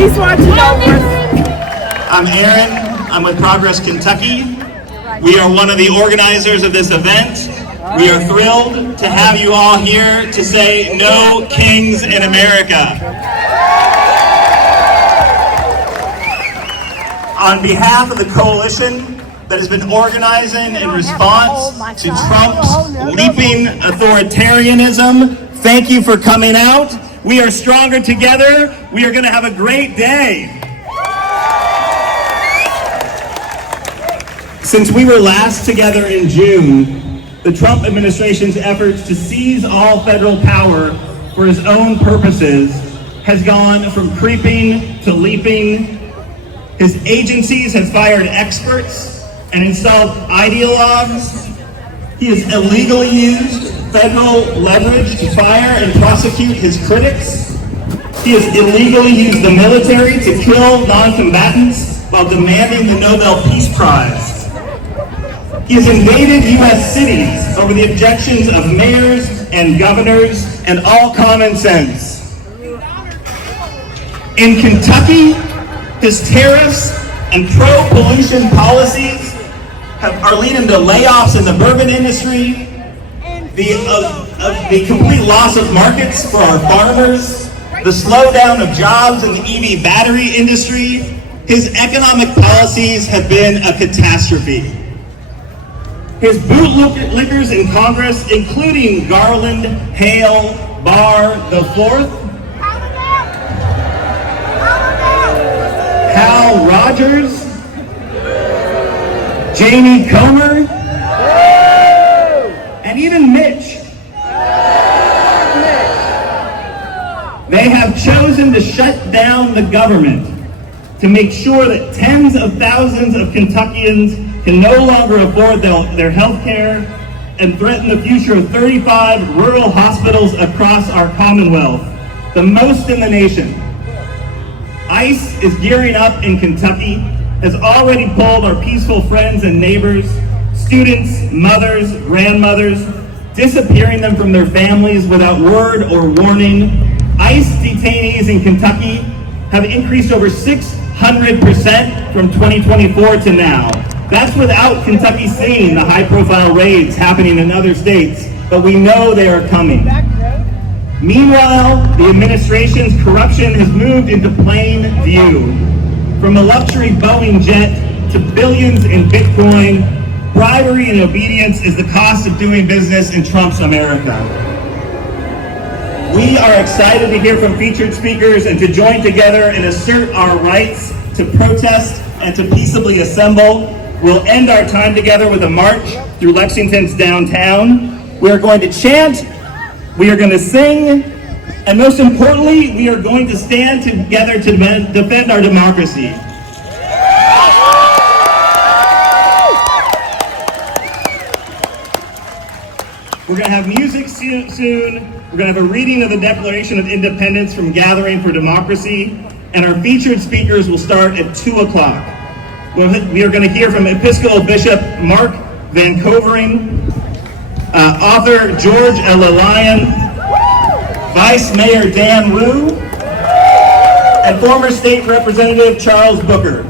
He's watching over. I'm Aaron. I'm with Progress Kentucky. We are one of the organizers of this event. We are thrilled to have you all here to say no kings in America. On behalf of the coalition that has been organizing in response to Trump's leaping authoritarianism, thank you for coming out. We are stronger together. We are going to have a great day. Since we were last together in June, the Trump administration's efforts to seize all federal power for his own purposes has gone from creeping to leaping. His agencies have fired experts and installed ideologues. He has illegally used federal leverage to fire and prosecute his critics. He has illegally used the military to kill non-combatants while demanding the Nobel Peace Prize. He has invaded U.S. cities over the objections of mayors and governors and all common sense. In Kentucky, his tariffs and pro-pollution policies are leading to layoffs in the bourbon industry, the complete loss of markets for our farmers, the slowdown of jobs in the EV battery industry. His economic policies have been a catastrophe. His bootlickers in Congress, including Garland, Hale, Barr, the Fourth, Hal Rogers, Jamie Comer, and even Mitch. They have chosen to shut down the government to make sure that tens of thousands of Kentuckians can no longer afford their health care and threaten the future of 35 rural hospitals across our Commonwealth, the most in the nation. ICE is gearing up in Kentucky, has already pulled our peaceful friends and neighbors, students, mothers, grandmothers, disappearing them from their families without word or warning. ICE detainees in Kentucky have increased over 600% from 2024 to now. That's without Kentucky seeing the high-profile raids happening in other states, but we know they are coming. Meanwhile, the administration's corruption has moved into plain view. From a luxury Boeing jet to billions in Bitcoin, bribery and obedience is the cost of doing business in Trump's America. We are excited to hear from featured speakers and to join together and assert our rights to protest and to peaceably assemble. We'll end our time together with a march through Lexington's downtown. We are going to chant, we are going to sing, and most importantly, we are going to stand together to defend our democracy. We're going to have music soon. We're going to have a reading of the Declaration of Independence from Gathering for Democracy, and our featured speakers will start at 2 o'clock. We are going to hear from Episcopal Bishop Mark Van Covering, author George Lillian, Vice Mayor Dan Wu, and former State Representative Charles Booker.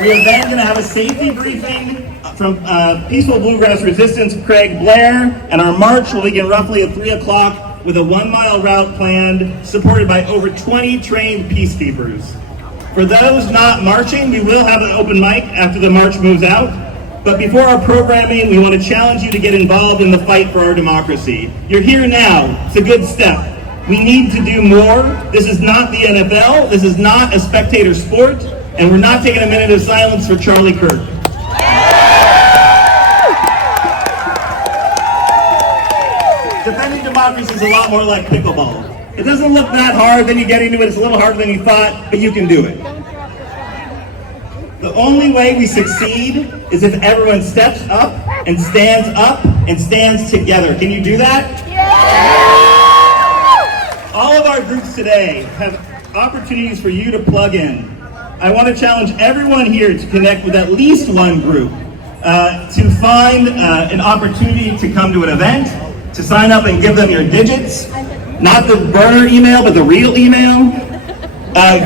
We are then going to have a safety briefing from Peaceful Bluegrass Resistance Craig Blair, and our march will begin roughly at 3 o'clock with a 1-mile route planned, supported by over 20 trained peacekeepers. For those not marching, we will have an open mic after the march moves out. But before our programming, we want to challenge you to get involved in the fight for our democracy. You're here now. It's a good step. We need to do more. This is not the NFL. This is not a spectator sport. And we're not taking a minute of silence for Charlie Kirk. Defending democracy is a lot more like pickleball. It doesn't look that hard, then you get into it, it's a little harder than you thought, but you can do it. The only way we succeed is if everyone steps up and stands together. Can you do that? Yeah! All of our groups today have opportunities for you to plug in. I want to challenge everyone here to connect with at least one group, to find an opportunity to come to an event, to sign up and give them your digits. not the burner email, but the real email.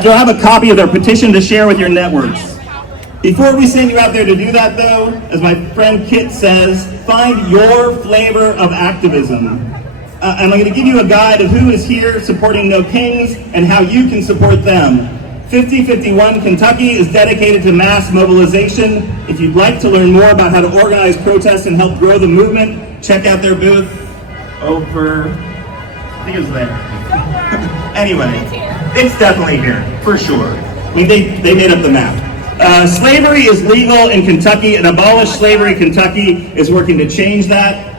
You'll have a copy of their petition to share with your networks. Before we send you out there to do that, though, as my friend Kit says, find your flavor of activism. And I'm going to give you a guide of who is here supporting No Kings and how you can support them. 5051 Kentucky is dedicated to mass mobilization. If you'd like to learn more about how to organize protests and help grow the movement, check out their booth over, I think it's there. Anyway, it's definitely here, for sure. I mean, they made up the map. Slavery is legal in Kentucky, and Abolish Slavery Kentucky is working to change that.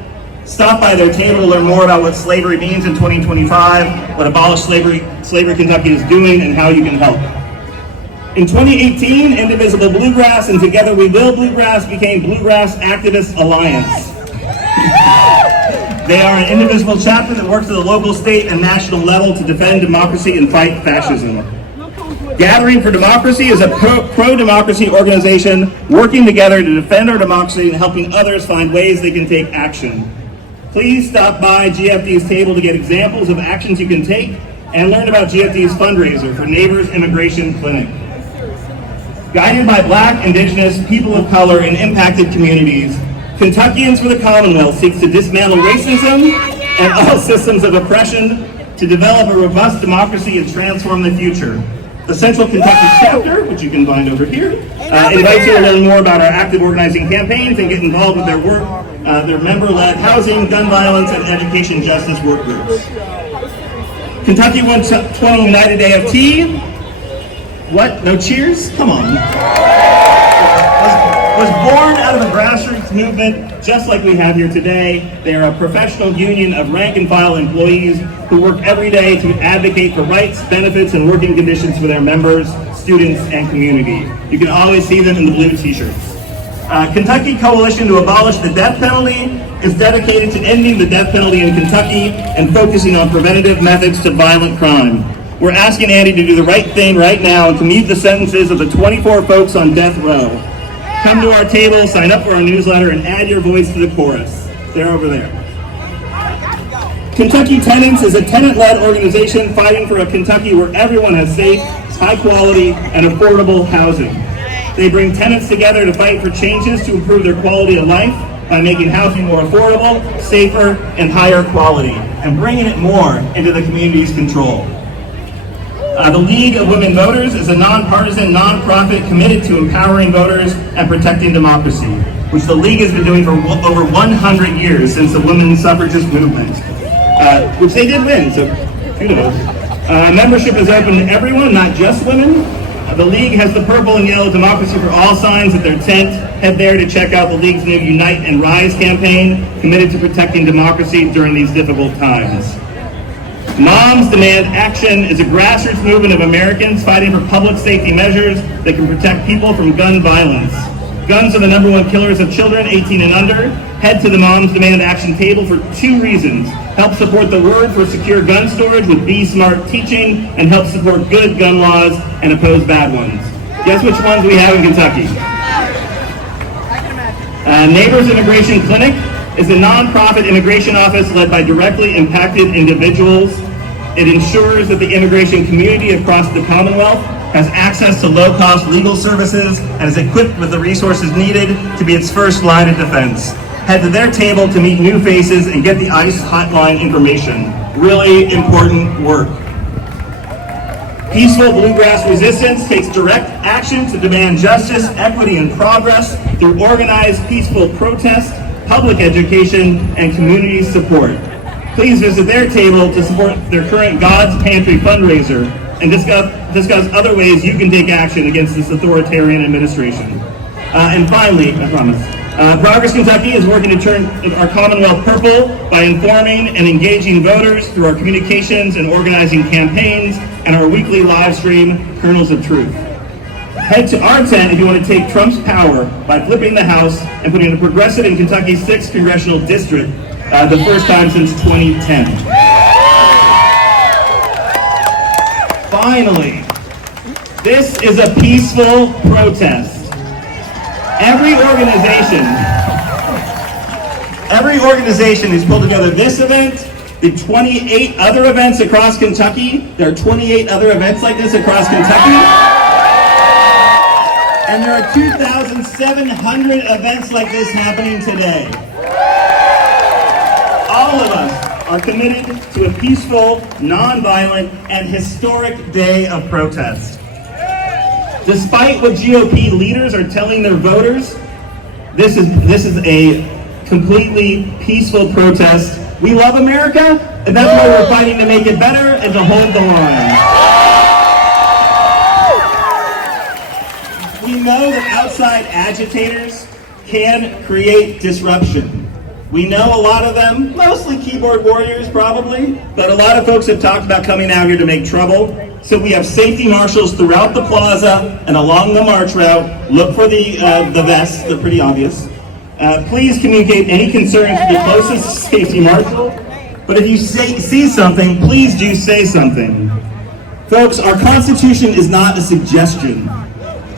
Stop by their table to learn more about what slavery means in 2025, what Abolish Slavery Kentucky is doing, and how you can help. In 2018, Indivisible Bluegrass and Together We Will Bluegrass became Bluegrass Activist Alliance. They are an indivisible chapter that works at the local, state, and national level to defend democracy and fight fascism. Gathering for Democracy is a pro-democracy organization working together to defend our democracy and helping others find ways they can take action. Please stop by GFD's table to get examples of actions you can take and learn about GFD's fundraiser for Neighbors Immigration Clinic. Guided by Black, Indigenous, people of color, and impacted communities, Kentuckians for the Commonwealth seeks to dismantle racism and all systems of oppression to develop a robust democracy and transform the future. The Central Kentucky chapter, which you can find over here, invites you to learn more about our active organizing campaigns and get involved with their work, their member-led housing, gun violence, and education justice work groups. Kentucky 120 United AFT. What? No cheers? Come on. Was born out of a grassroots movement just like we have here today. They are a professional union of rank and file employees who work every day to advocate for rights, benefits, and working conditions for their members, students, and community. You can always see them in the blue t-shirts. Kentucky Coalition to Abolish the Death Penalty is dedicated to ending the death penalty in Kentucky and focusing on preventative methods to violent crime. We're asking Andy to do the right thing right now and commute the sentences of the 24 folks on death row. Come to our table, sign up for our newsletter, and add your voice to the chorus. They're over there. Kentucky Tenants is a tenant-led organization fighting for a Kentucky where everyone has safe, high-quality, and affordable housing. They bring tenants together to fight for changes to improve their quality of life by making housing more affordable, safer, and higher quality, and bringing it more into the community's control. The League of Women Voters is a nonpartisan nonprofit committed to empowering voters and protecting democracy, which the League has been doing for over 100 years since the women's suffragist movement, which they did win, so kudos. Membership is open to everyone, not just women. The League has the purple and yellow Democracy for All signs at their tent. Head there to check out the League's new Unite and Rise campaign, committed to protecting democracy during these difficult times. Moms Demand Action is a grassroots movement of Americans fighting for public safety measures that can protect people from gun violence. Guns are the #1 killers of children 18 and under. Head to the Moms Demand Action table for 2 reasons. Help support the word for secure gun storage with Be Smart teaching, and help support good gun laws and oppose bad ones. Guess which ones we have in Kentucky? Neighbors Immigration Clinic is a nonprofit immigration office led by directly impacted individuals. It ensures that the immigration community across the Commonwealth has access to low-cost legal services and is equipped with the resources needed to be its first line of defense. Head to their table to meet new faces and get the ICE hotline information. Really important work. Peaceful Bluegrass Resistance takes direct action to demand justice, equity, and progress through organized peaceful protest, public education, and community support. Please visit their table to support their current God's Pantry fundraiser and discuss other ways you can take action against this authoritarian administration. And finally, I promise, Progress Kentucky is working to turn our Commonwealth purple by informing and engaging voters through our communications and organizing campaigns and our weekly live stream, Kernels of Truth. Head to our tent if you want to take Trump's power by flipping the House and putting a progressive in Kentucky's 6th congressional district, the first time since 2010. Finally, this is a peaceful protest. Every organization who's pulled together this event, the 28 other events across Kentucky. There are 28 other events like this across Kentucky. And there are 2,700 events like this happening today. All of us are committed to a peaceful, nonviolent, and historic day of protest. Despite what GOP leaders are telling their voters, this is a completely peaceful protest. We love America, and that's why we're fighting to make it better and to hold the line. We know that outside agitators can create disruption. We know a lot of them, mostly keyboard warriors probably, but a lot of folks have talked about coming out here to make trouble. So we have safety marshals throughout the plaza and along the march route. Look for the vests, they're pretty obvious. Please communicate any concerns to the closest safety marshal. But if you see something, please do say something. Folks, our Constitution is not a suggestion.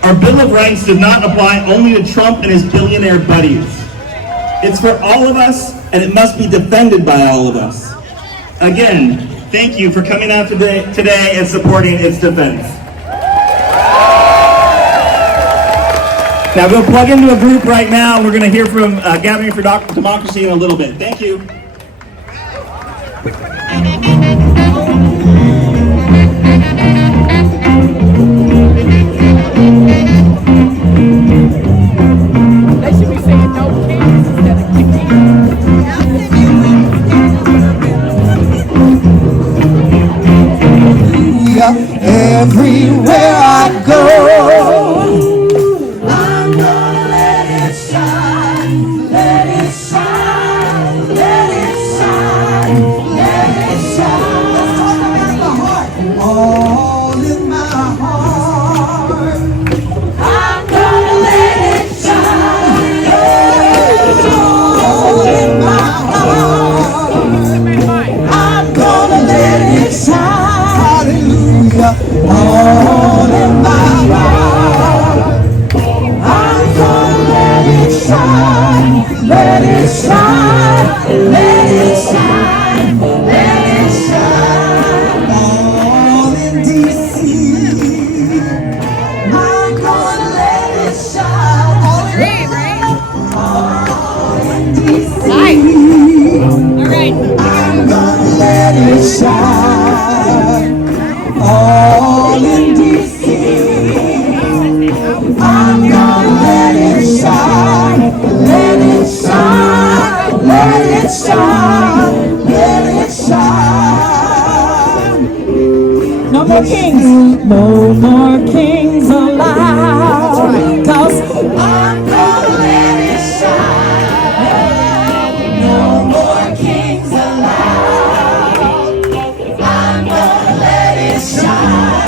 Our Bill of Rights does not apply only to Trump and his billionaire buddies. It's for all of us, and it must be defended by all of us. Again, thank you for coming out today and supporting its defense. Now go plug into a group right now, and we're going to hear from Gathering for Democracy in a little bit. Thank you. They should be saying no kings instead of kicking. Everywhere I go, I'm gonna let it shine, let it shine, let it shine, let it shine. Let's talk about the heart, all in my heart. I'm gonna let it shine, all in my heart. I'm gonna let it shine. All in my heart, I'm gonna let it shine, let it shine, let it shine, let it shine. All in DC, I'm gonna let it shine. All in DC, All right. I'm gonna let it shine. All in DC, I'm gonna let it shine, let it shine, let it shine, let it shine. No more kings, no more kings allowed, 'cause I'm gonna let it shine. No more kings allowed, I'm gonna let it shine.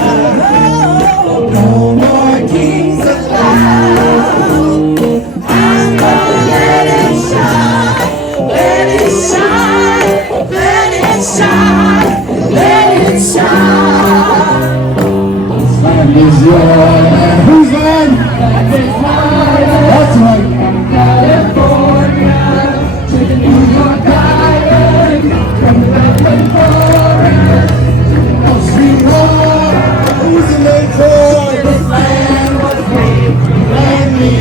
No more kings allowed. I'm gonna let it shine. Let it shine. Let it shine. Let it shine. This land is your land. Whose land? That's right. From California to the New York Island, from the Redwood Forest. This land was made for you and me.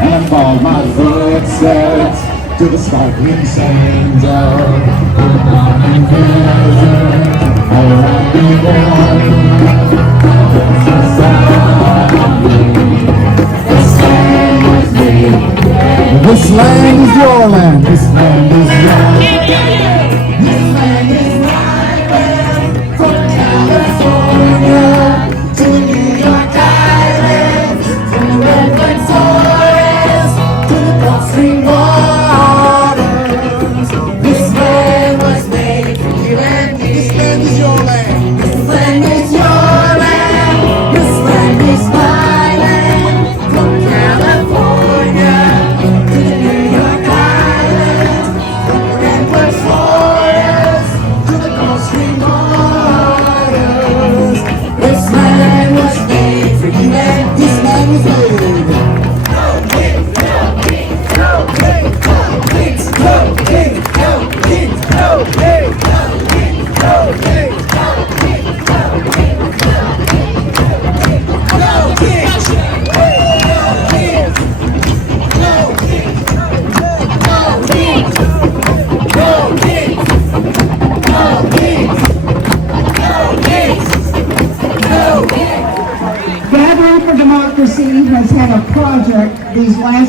And follow my footsteps to the sparkling sands of the morning desert. Around the world, this land was made. This land is your land. This land is your land. This land is my land. From California to the New York Islands, from the Redwood Forest to the Gulf Stream waters. This land was made for you and me. This land is your land. This land is your land. This land is my land. From California to the New York Islands, from the Redwood Forest.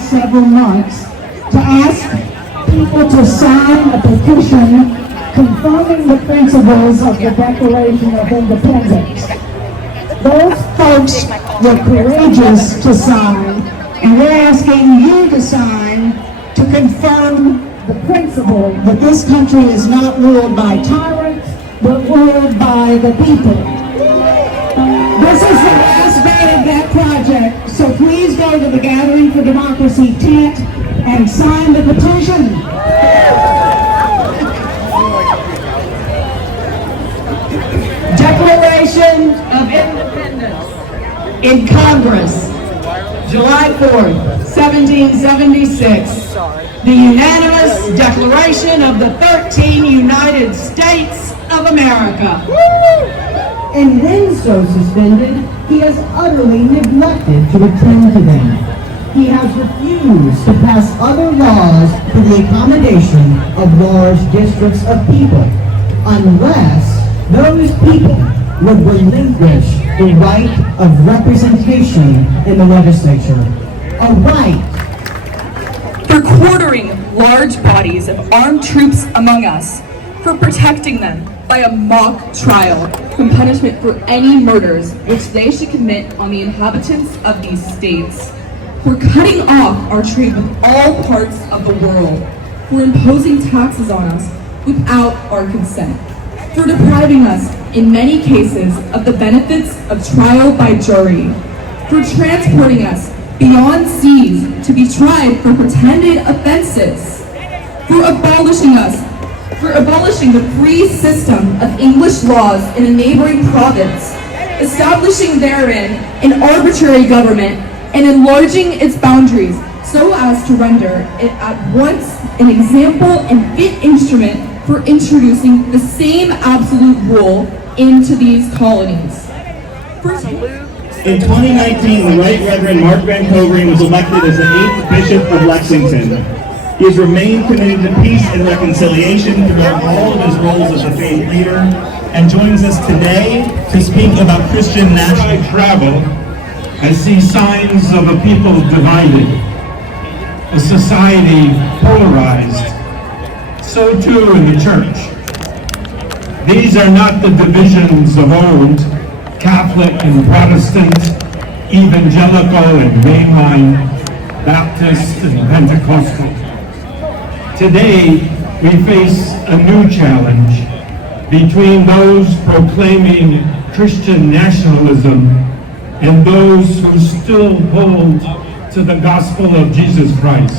last several months to ask people to sign a petition confirming the principles of the Declaration of Independence. Those folks were courageous to sign, and we're asking you to sign to confirm the principle that this country is not ruled by tyrants, but ruled by the people. This is the last day of that project, so please go to the Gathering for Democracy tent and sign the petition. Declaration of Independence in Congress, July 4th, 1776. The unanimous declaration of the 13 United States of America. And when so suspended, he has utterly neglected to attend to them. He has refused to pass other laws for the accommodation of large districts of people, unless those people would relinquish the right of representation in the legislature. A right for quartering large bodies of armed troops among us, for protecting them by a mock trial from punishment for any murders which they should commit on the inhabitants of these states, for cutting off our trade with all parts of the world, for imposing taxes on us without our consent, for depriving us, in many cases, of the benefits of trial by jury, for transporting us beyond seas to be tried for pretended offenses, for abolishing the free system of English laws in a neighboring province, establishing therein an arbitrary government and enlarging its boundaries so as to render it at once an example and fit instrument for introducing the same absolute rule into these colonies. In 2019, the Right Reverend Mark Van Covering was elected as the 8th Bishop of Lexington. He has remained committed to peace and reconciliation throughout all of his roles as a faith leader, and joins us today to speak about Christian national travel. I see signs of a people divided, a society polarized. So too in the church. These are not the divisions of old, Catholic and Protestant, evangelical and mainline, Baptist and Pentecostal. Today, we face a new challenge between those proclaiming Christian nationalism and those who still hold to the gospel of Jesus Christ.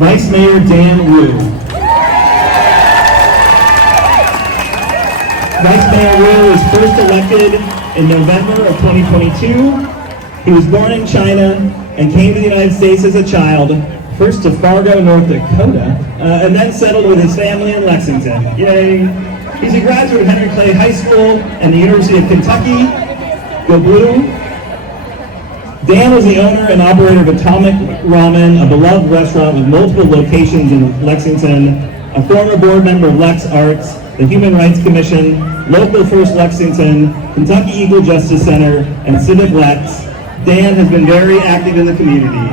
Vice Mayor Dan Wu. Vice Mayor Wu was first elected in November of 2022. He was born in China and came to the United States as a child, first to Fargo, North Dakota, and then settled with his family in Lexington. Yay! He's a graduate of Henry Clay High School and the University of Kentucky. Go Blue! Dan was the owner and operator of Atomic Ramen, a beloved restaurant with multiple locations in Lexington, a former board member of Lex Arts, the Human Rights Commission, Local First Lexington, Kentucky Equal Justice Center, and Civic Lex. Dan has been very active in the community,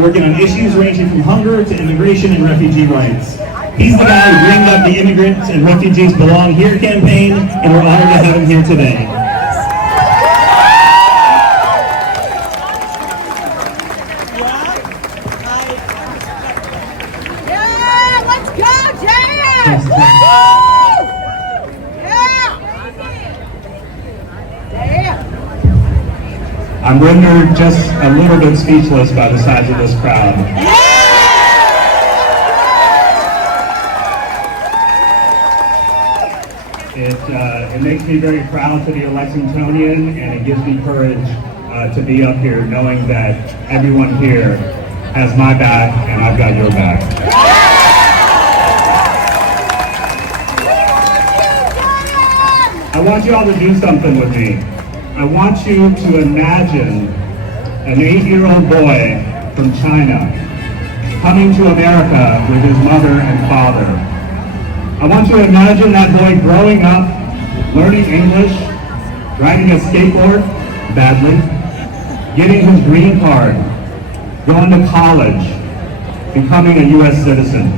working on issues ranging from hunger to immigration and refugee rights. He's the guy who dreamed up the Immigrants and Refugees Belong Here campaign, and we're honored to have him here today. I'm rendered just a little bit speechless by the size of this crowd. It makes me very proud to be a Lexingtonian, and it gives me courage to be up here knowing that everyone here has my back and I've got your back. I want you all to do something with me. I want you to imagine an 8-year-old boy from China coming to America with his mother and father. I want you to imagine that boy growing up, learning English, riding a skateboard, badly, getting his green card, going to college, becoming a U.S. citizen.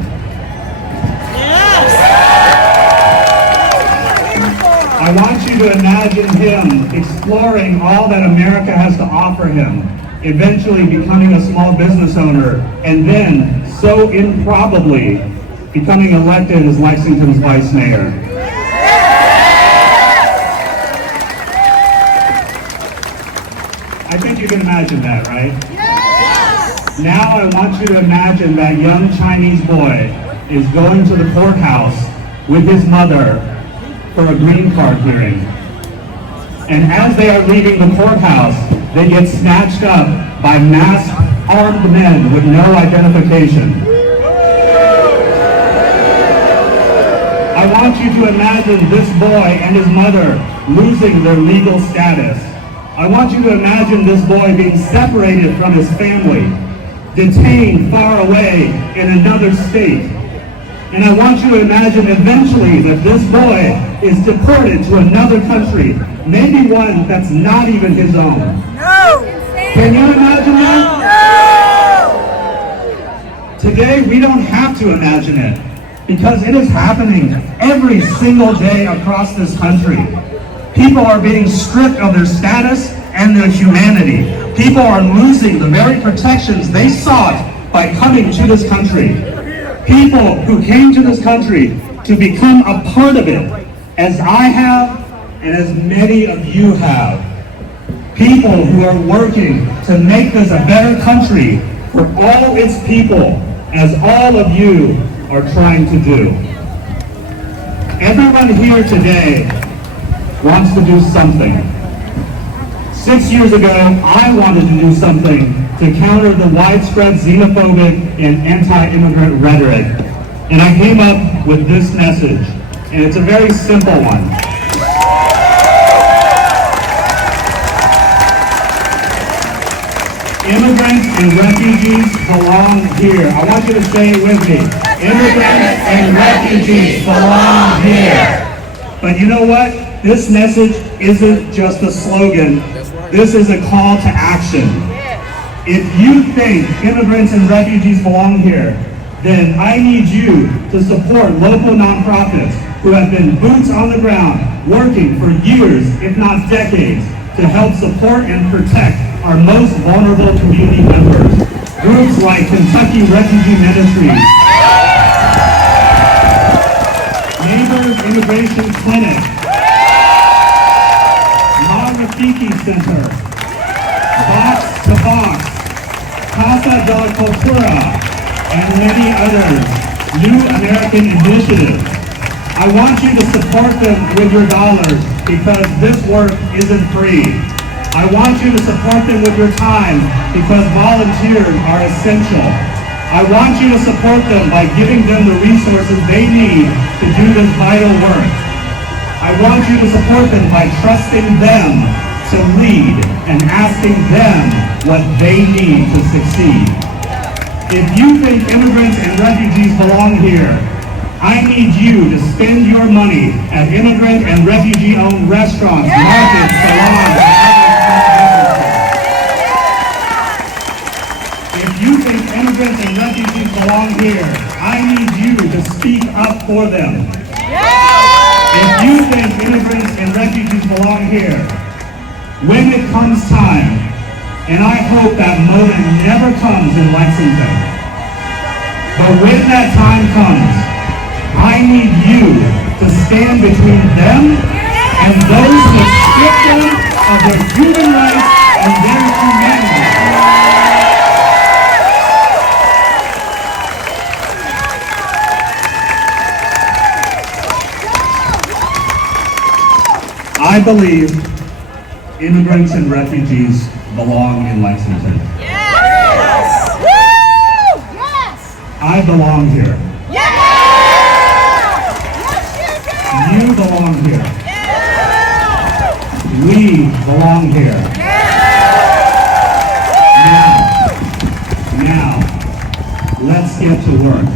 I want you to imagine him exploring all that America has to offer him, eventually becoming a small business owner, and then, so improbably, becoming elected as Lexington's vice mayor. I think you can imagine that, right? Yes! Now I want you to imagine that young Chinese boy is going to the courthouse with his mother for a green card hearing. And as they are leaving the courthouse, they get snatched up by masked, armed men with no identification. I want you to imagine this boy and his mother losing their legal status. I want you to imagine this boy being separated from his family, detained far away in another state. And I want you to imagine eventually that this boy is deported to another country, maybe one that's not even his own. No! Can you imagine that? No! Today, we don't have to imagine it, because it is happening every single day across this country. People are being stripped of their status and their humanity. People are losing the very protections they sought by coming to this country. People who came to this country to become a part of it, as I have and as many of you have. People who are working to make this a better country for all its people, as all of you are trying to do. Everyone here today wants to do something. 6 years ago, I wanted to do something to counter the widespread xenophobic and anti-immigrant rhetoric. And I came up with this message, and it's a very simple one. Immigrants and refugees belong here. I want you to say it with me. Immigrants and refugees belong here. But you know what? This message isn't just a slogan. This is a call to action. If you think immigrants and refugees belong here, then I need you to support local nonprofits who have been boots on the ground, working for years, if not decades, to help support and protect our most vulnerable community members. Groups like Kentucky Refugee Ministries, Neighbors Immigration Clinic, Rafiki Center, Box to Box, Casa de la Cultura, and many others, New American Initiatives. I want you to support them with your dollars, because this work isn't free. I want you to support them with your time, because volunteers are essential. I want you to support them by giving them the resources they need to do this vital work. I want you to support them by trusting them to lead and asking them what they need to succeed. If you think immigrants and refugees belong here, I need you to spend your money at immigrant and refugee-owned restaurants, markets, salons, and other businesses. If you think immigrants and refugees belong here, I need you to speak up for them. If you think immigrants and refugees belong here, when it comes time, and I hope that moment never comes in Lexington, but when that time comes, I need you to stand between them and those who strip them of their human rights and their humanity. I believe immigrants and refugees belong in Lexington. Yes! Woo! Yes! I belong here. Yes! Yes, You belong here. you do! We belong here. Now, let's get to work.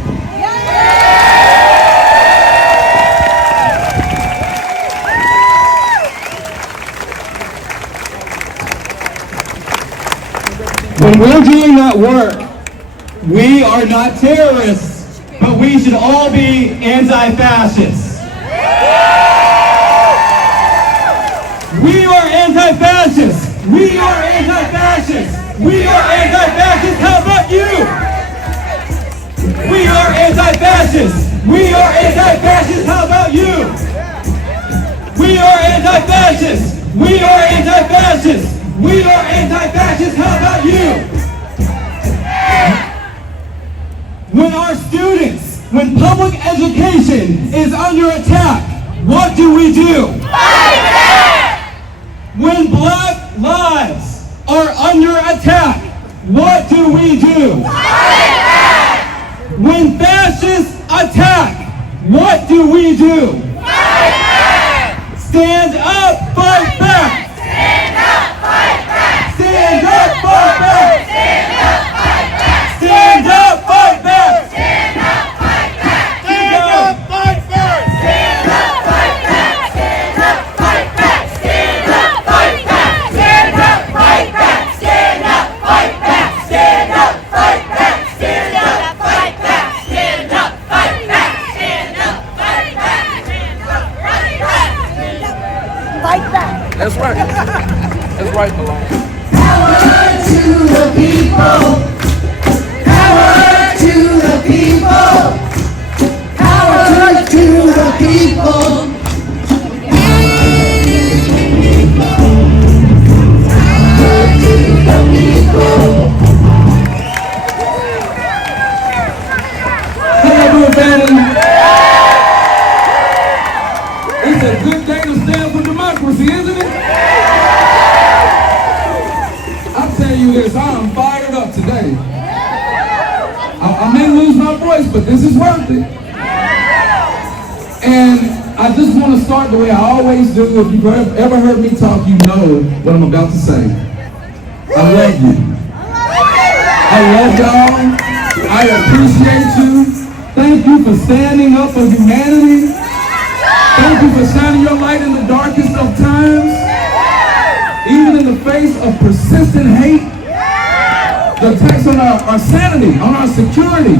When we're doing that work, we are not terrorists, but we should all be anti-fascists. We are anti-fascists. We are anti-fascists. We are anti-fascists. How about you? We are anti-fascists. We are anti-fascists. How about you? We are anti-fascists. We are anti-fascists. We are anti-fascists. How about you? When our students, when public education is under attack, what do we do? Fight back! When black lives are under attack, what do we do? Fight back! When fascists attack, what do we do? Fight back! Stand up, fight back! Stand up, fight back! Stand up, fight back! Stand up, fight back! Stand up, fight back! Stand up, fight back! Stand up, fight back! Stand up, fight back! Stand up, fight back! Stand up, fight back! Stand up, fight back! Stand up, fight back! Stand up, fight back! Stand up, fight back! Stand up, fight back! Stand up, fight back! Stand up, fight back! Fight back! That's right. That's right, Malone. Power to the people. Power to the people. Power to the people. How you doing, family? It's a good day to stand for democracy, isn't it? I'll tell you this, I am fired up today. I may lose my voice, but this is worth it. And I just want to start the way I always do. If you've ever heard me talk, you know what I'm about to say. I love you. I love y'all. I appreciate you. Thank you for standing up for humanity. Thank you for shining your light in the darkest of times. Even in the face of persistent hate. The attacks on our sanity, on our security.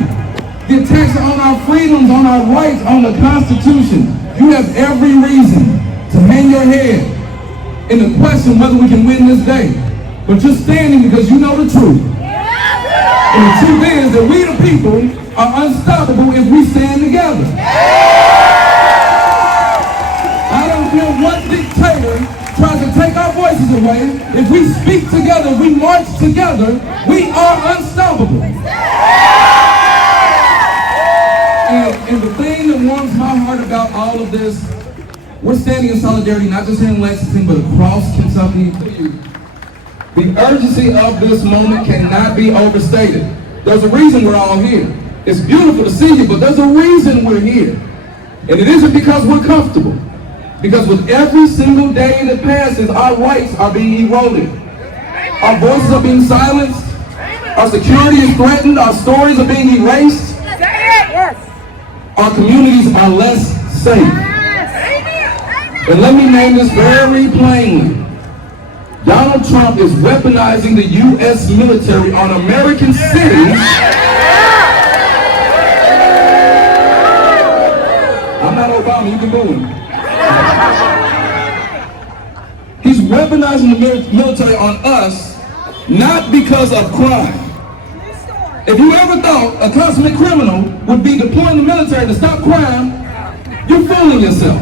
The attacks on our freedoms, on our rights, on the Constitution. You have every reason to hang your head in the question whether we can win this day. But you're standing because you know the truth. And the truth is that we the people are unstoppable if we stand together. I don't care what dictator tries to take our voices away. If we speak together, we march together, we are unstoppable. And the thing that warms my heart about all of this, we're standing in solidarity not just here in Lexington, but across Kentucky. The urgency of this moment cannot be overstated. There's a reason we're all here. It's beautiful to see you, but there's a reason we're here. And it isn't because we're comfortable. Because with every single day that passes, our rights are being eroded. Our voices are being silenced. Our security is threatened. Our stories are being erased. Our communities are less safe. And let me name this very plainly. Donald Trump is weaponizing the U.S. military on American cities. I'm not Obama, you can boo him. He's weaponizing the military on us, not because of crime. If you ever thought a consummate criminal would be deploying the military to stop crime, you're fooling yourself.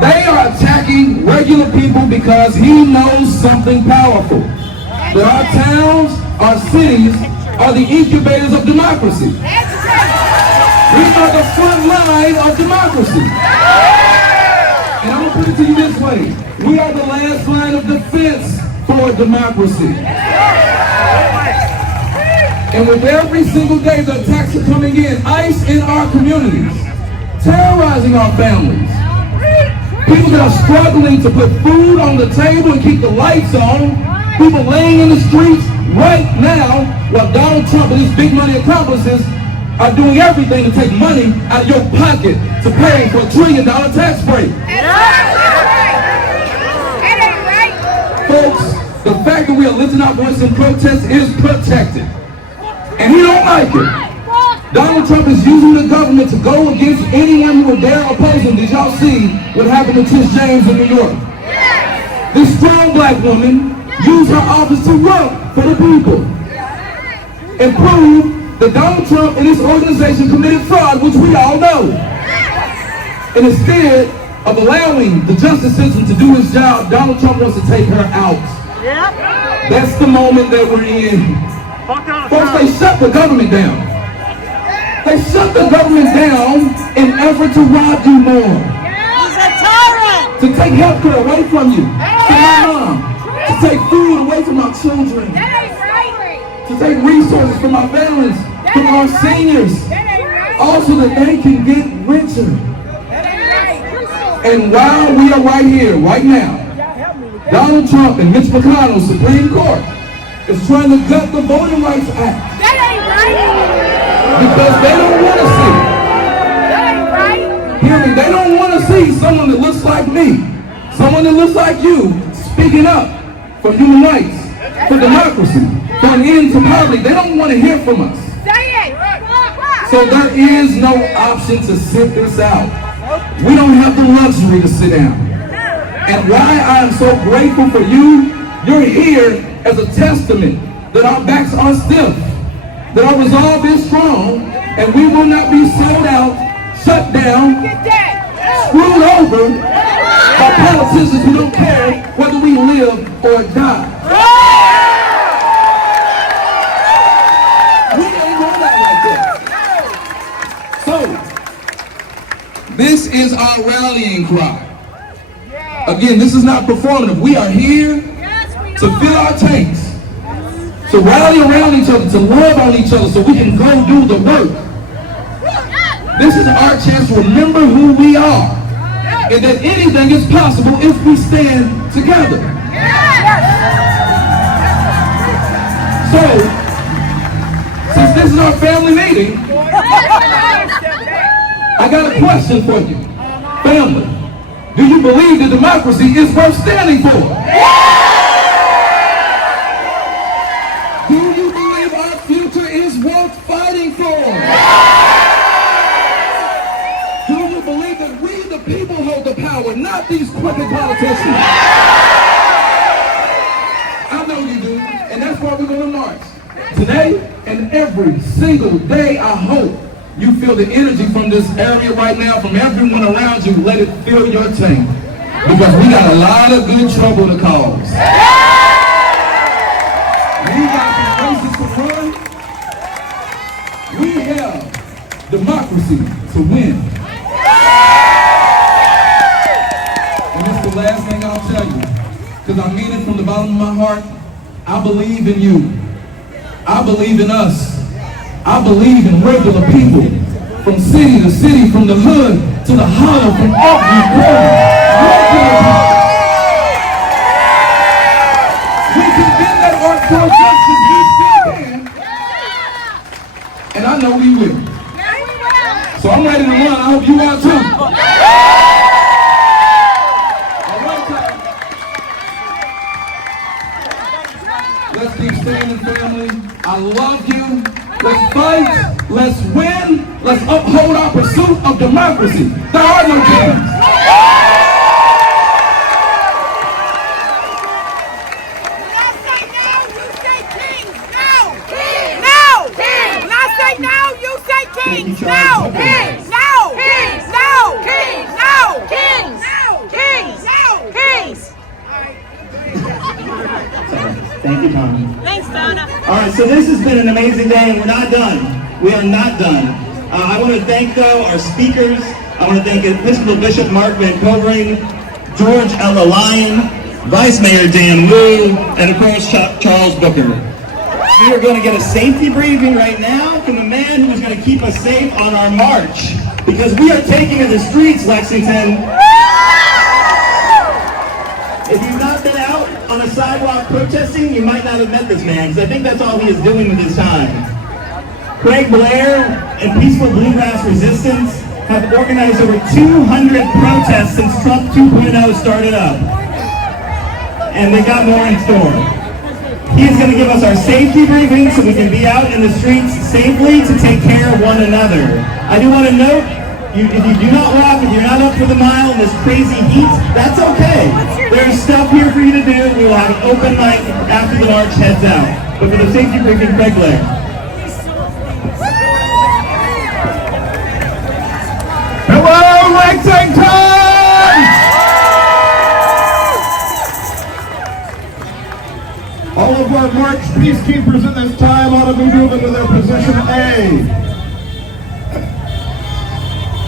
They are attacking regular people because he knows something powerful. That our towns, our cities, are the incubators of democracy. We are the front line of democracy. And I'm going to put it to you this way. We are the last line of defense for democracy. And with every single day the attacks are coming in, ICE in our communities, terrorizing our families. People that are struggling to put food on the table and keep the lights on. People laying in the streets right now while Donald Trump and his big money accomplices are doing everything to take money out of your pocket to pay for $1 trillion tax break. Folks, the fact that we are lifting our voice in protest is protected. And he don't like it. Donald Trump is using the government to go against anyone who would dare oppose him. Did y'all see what happened to Tish James in New York? This strong black woman used her office to work for the people and prove that Donald Trump and his organization committed fraud, which we all know. And instead of allowing the justice system to do his job, Donald Trump wants to take her out. That's the moment that we're in. Folks, they shut the government down. They shut the government down in an effort to rob you more. He's a tyrant! To take health care away from you, from my mom. To take food away from our children. To take resources from our veterans, from our seniors. Also that they can get richer. And while we are right here, right now, Donald Trump and Mitch McConnell's Supreme Court is trying to gut the Voting Rights Act. Because they don't want to see. Hear me, they don't want to see someone that looks like me, someone that looks like you, speaking up for human rights, for democracy, for an end to poverty. They don't want to hear from us. So there is no option to sit this out. We don't have the luxury to sit down. And why I am so grateful for you, you're here as a testament that our backs are stiff, that our resolve is strong, and we will not be sold out, shut down, screwed over by politicians who don't care whether we live or die. We ain't going out like that. So, this is our rallying cry. Again, this is not performative. We are here to fill our tanks, to rally around each other, to love on each other so we can go do the work. This is our chance to remember who we are and that anything is possible if we stand together. So, since this is our family meeting, I got a question for you. Family, do you believe that democracy is worth standing for? Do you believe our future is worth fighting for? Do you believe that we, the people, hold the power, not these crooked politicians? I know you do, and that's why we're going to march. Today and every single day, I hope you feel the energy from this area right now, from everyone around you. Let it fill your tank, because we got a lot of good trouble to cause. We got some races to run. We have democracy to win. And that's the last thing I'll tell you, because I mean it from the bottom of my heart. I believe in you. I believe in us. I believe in regular people, from city to city, from the hood to the hollow, from every corner. Regular people. We can bend that art toward justice. We still can. And I know we will. So I'm ready to run. I hope you are too. All right, let's keep standing, family. I love you. Let's fight. Let's win. Let's uphold our pursuit of democracy. There are no kings. Kings! No! Kings! No! Kings! No! Kings! No! Kings! No! Thanks, Donna. All right, so this has been an amazing day, and we're not done. We are not done. I want to thank, though, our speakers. I want to thank Episcopal Bishop Mark Van Covering, George Ella Lyon, Vice Mayor Dan Wu, and of course Charles Booker. We are going to get a safety briefing right now from the man who is going to keep us safe on our march, because we are taking to the streets, Lexington. If you've not been out on a sidewalk protesting, you might not have met this man, because I think that's all he is doing with his time. Craig Blair and Peaceful Bluegrass Resistance have organized over 200 protests since Trump 2.0 started up. And they got more in store. He is going to give us our safety briefing so we can be out in the streets safely to take care of one another. I do want to note, if you do not walk, if you're not up for the mile in this crazy heat, that's okay. There's stuff here for you to do. We will have an open mic after the march heads out. But for the safety briefing, Craig Blair. Hello, Lexington! All of our march peacekeepers at this time ought to move into their position A.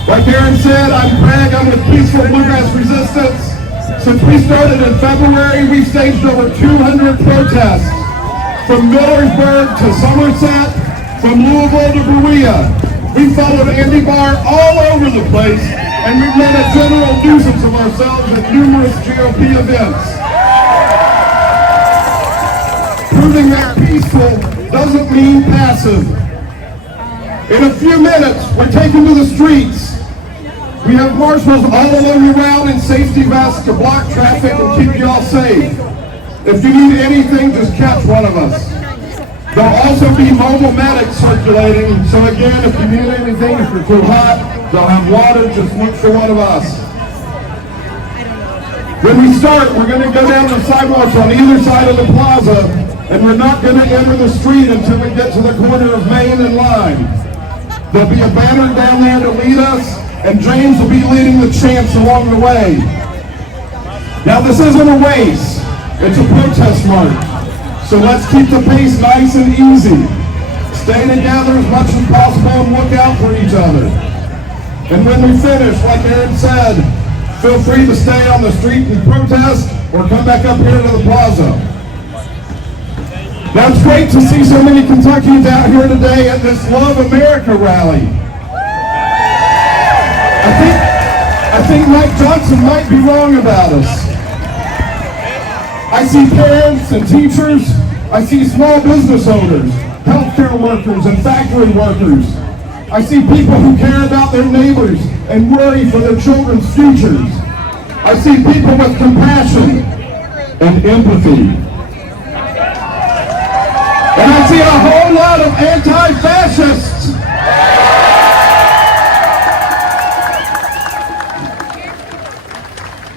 Like Aaron said, I'm Craig. I'm with Peaceful Bluegrass Resistance. Since we started in February, we've staged over 200 protests. From Millersburg to Somerset, from Louisville to Berea. We followed Andy Barr all over the place, and we've made a general nuisance of ourselves at numerous GOP events. Proving that peaceful doesn't mean passive. In a few minutes, we're taking to the streets. We have marshals all along the route in safety vests to block traffic and keep you all safe. If you need anything, just catch one of us. There'll also be mobile medics circulating, so again, if you need anything, if you're too hot, they'll have water, just look for one of us. When we start, we're going to go down the sidewalks on either side of the plaza, and we're not going to enter the street until we get to the corner of Main and Lime. There'll be a banner down there to lead us, and James will be leading the chants along the way. Now this isn't a race, it's a protest march. So let's keep the pace nice and easy. Stay together as much as possible and look out for each other. And when we finish, like Aaron said, feel free to stay on the street and protest or come back up here to the plaza. Now it's great to see so many Kentuckians out here today at this Love America rally. I think Mike Johnson might be wrong about us. I see parents and teachers. I see small business owners, healthcare workers, and factory workers. I see people who care about their neighbors and worry for their children's futures. I see people with compassion and empathy. And I see a whole lot of anti-fascists.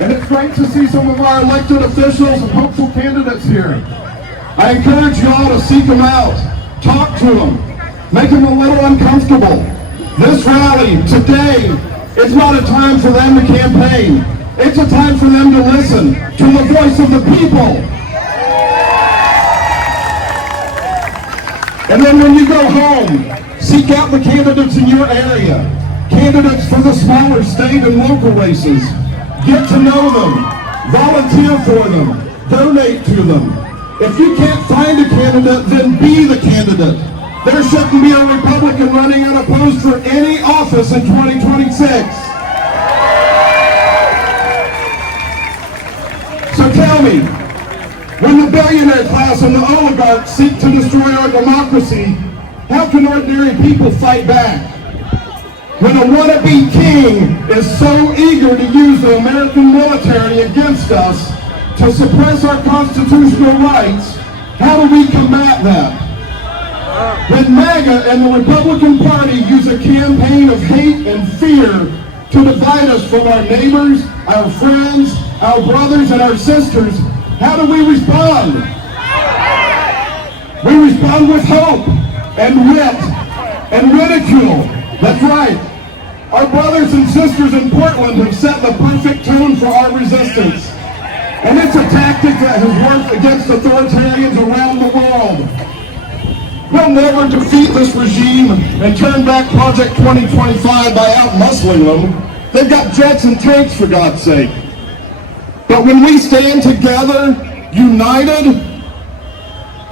And it's great to see some of our elected officials and hopeful candidates here. I encourage you all to seek them out, talk to them, make them a little uncomfortable. This rally today is not a time for them to campaign. It's a time for them to listen to the voice of the people. And then when you go home, seek out the candidates in your area, candidates for the smaller state and local races. Get to know them, volunteer for them, donate to them. If you can't find a candidate, then be the candidate. There shouldn't be a Republican running unopposed for any office in 2026. So tell me, when the billionaire class and the oligarchs seek to destroy our democracy, how can ordinary people fight back? When a wannabe king is so eager to use the American military against us to suppress our constitutional rights, how do we combat that? When MAGA and the Republican Party use a campaign of hate and fear to divide us from our neighbors, our friends, our brothers, and our sisters, how do we respond? We respond with hope and wit and ridicule. That's right. Our brothers and sisters in Portland have set the perfect tone for our resistance. And it's a tactic that has worked against authoritarians around the world. We'll never defeat this regime and turn back Project 2025 by out-muscling them. They've got jets and tanks, for God's sake. But when we stand together, united,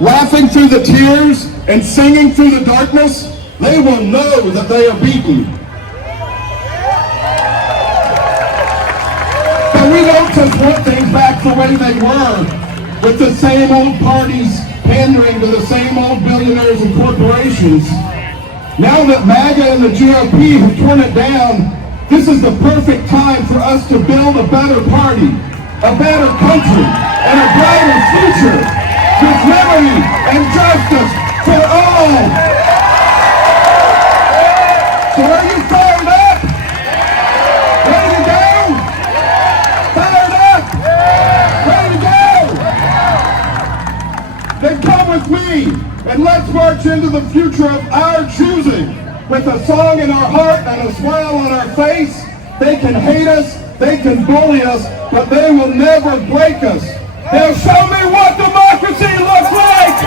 laughing through the tears and singing through the darkness, they will know that they are beaten. But we don't just want things back the way they were, with the same old parties pandering to the same old billionaires and corporations. Now that MAGA and the GOP have torn it down, this is the perfect time for us to build a better party, a better country, and a brighter future with liberty and justice for all. So are you fired up? Ready to go? Fired up? Ready to go? Then come with me and let's march into the future of our choosing. With a song in our heart and a smile on our face. They can hate us, they can bully us, but they will never break us. They'll show me what democracy looks like!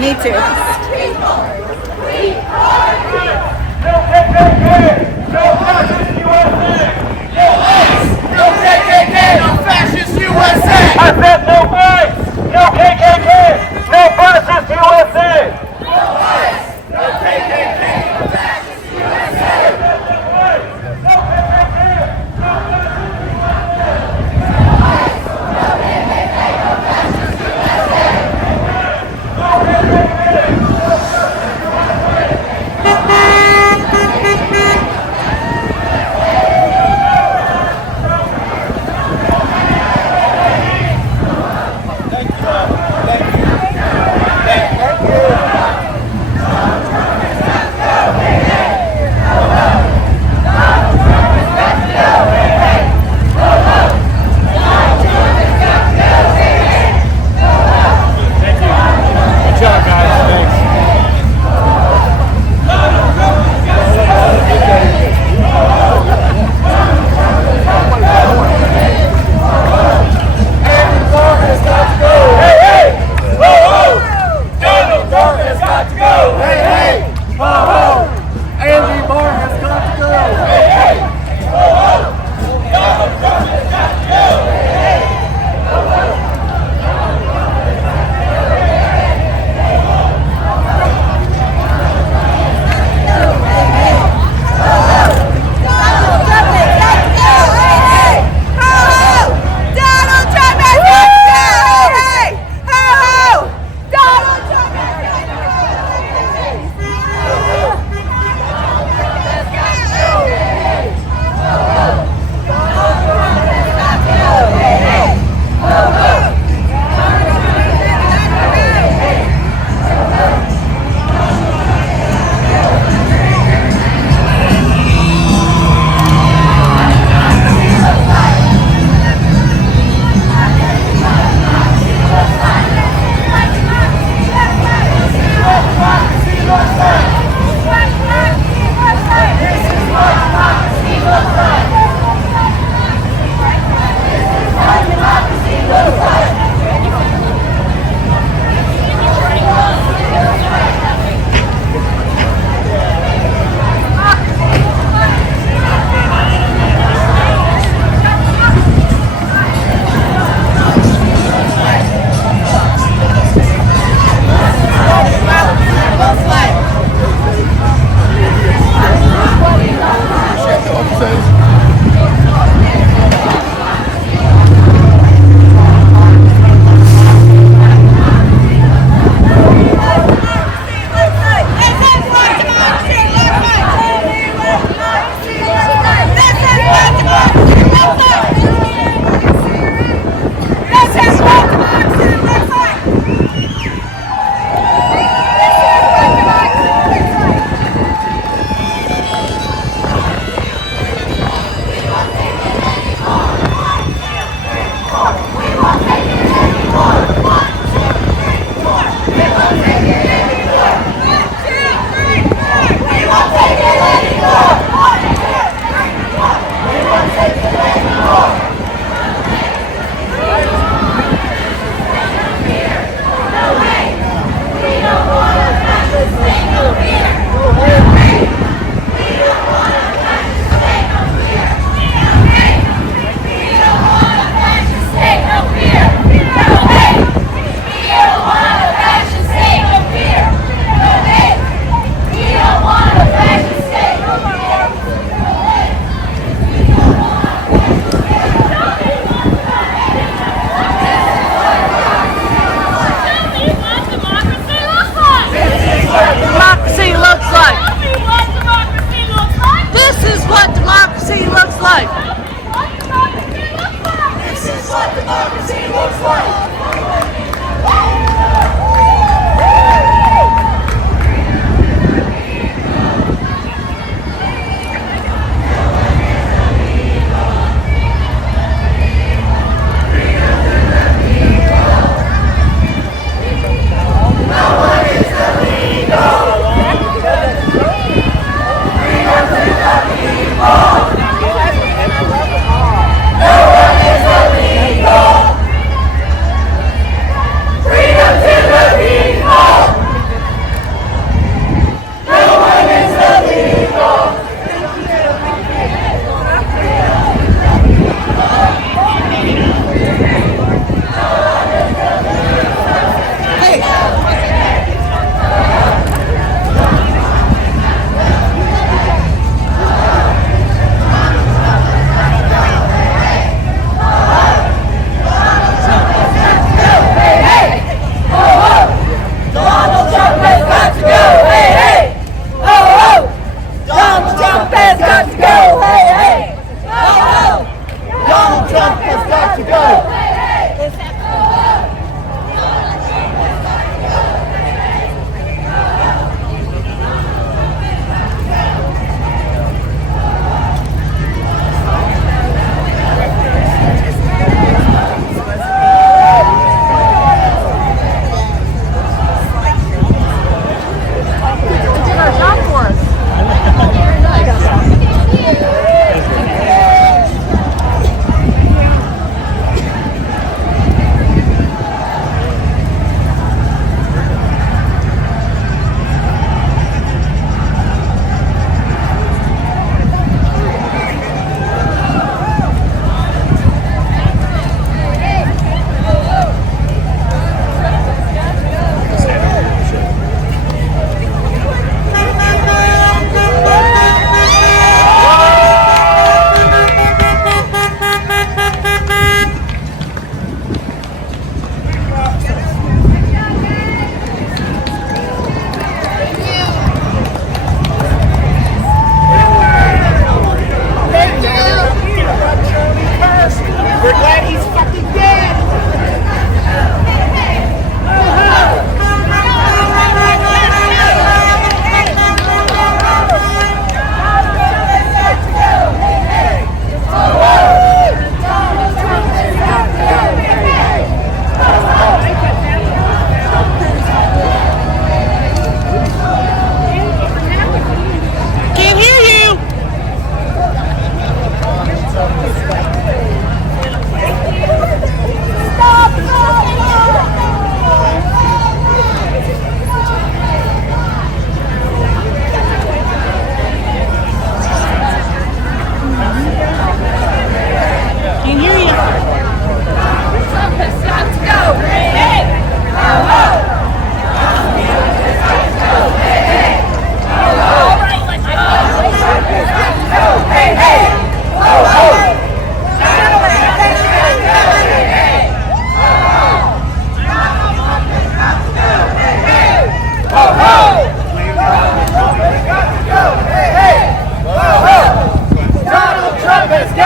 Me too. No KKK! No fascist USA! No ICE! No KKK! No fascist USA! I said no ICE! No KKK! No fascist USA! No ICE! No KKK! No fascist USA! No ICE! No KKK! No fascist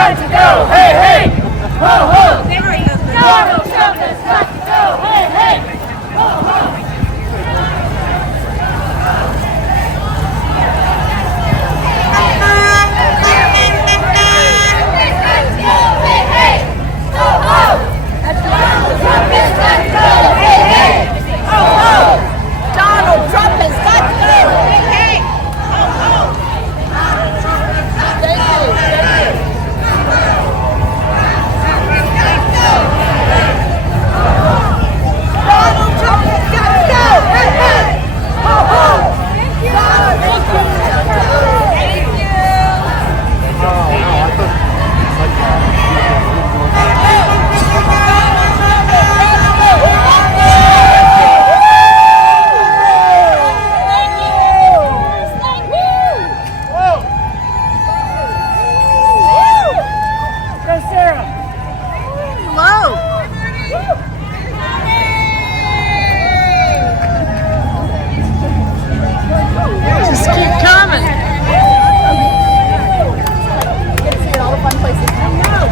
got to go. Hey, hey. Ho, ho. Donald Trump has got to go. Hey, hey. Ho, ho. Donald Trump has got to go. Hey, hey. Ho, ho. Thank you. Donald Trump has got to go. Hey, hey. Ho, ho. Thank you. Thank you. Just keep coming. Get to see all the fun places. I know.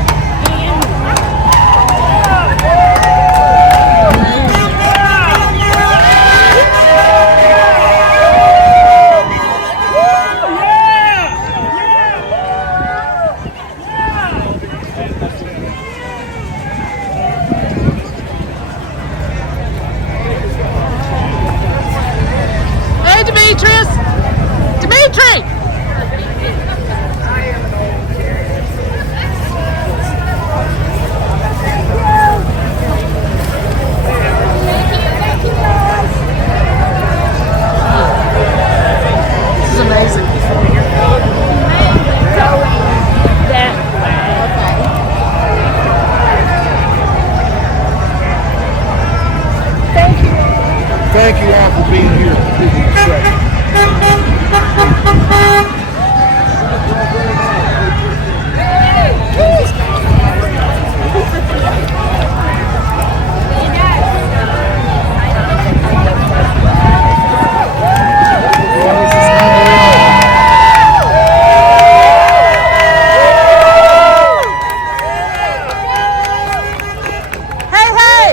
Hey, Demetrius! Dimitri! This is amazing. Thank you all for being here. Hey, hey!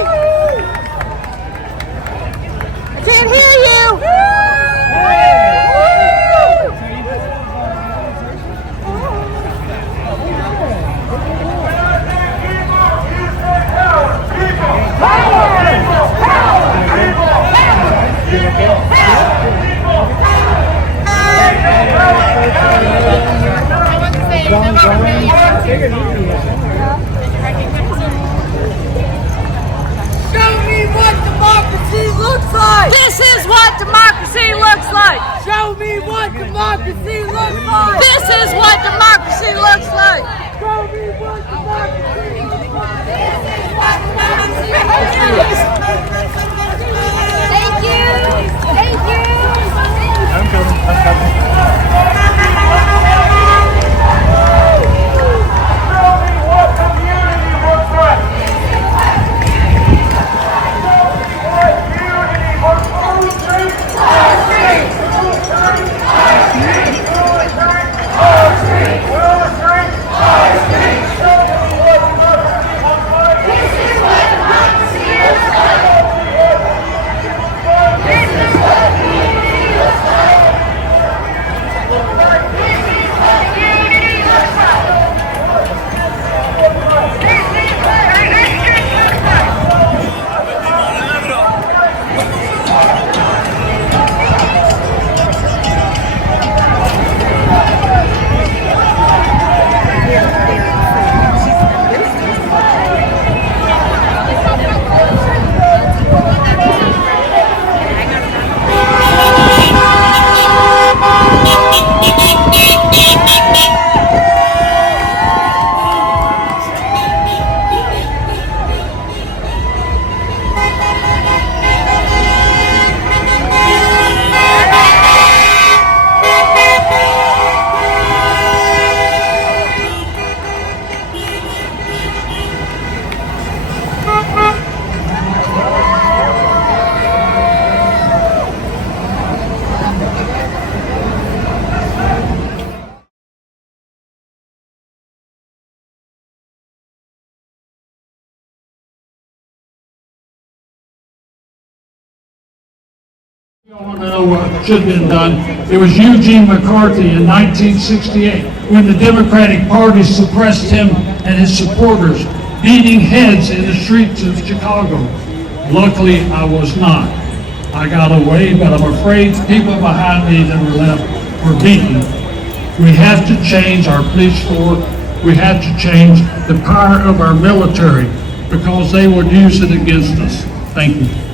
I can't hear you! Show me what democracy looks like! This is what democracy looks like! Show me what democracy looks like! This is what democracy looks like! Show me what democracy looks like! This is what democracy looks like! Thank you! Thank you! I'm coming. Show me what community looks like. This is what I want to know what should have been done. It was Eugene McCarthy in 1968 when the Democratic Party suppressed him and his supporters, beating heads in the streets of Chicago. Luckily, I was not. I got away, but I'm afraid the people behind me that were left were beaten. We have to change our police force. We have to change the power of our military because they would use it against us. Thank you.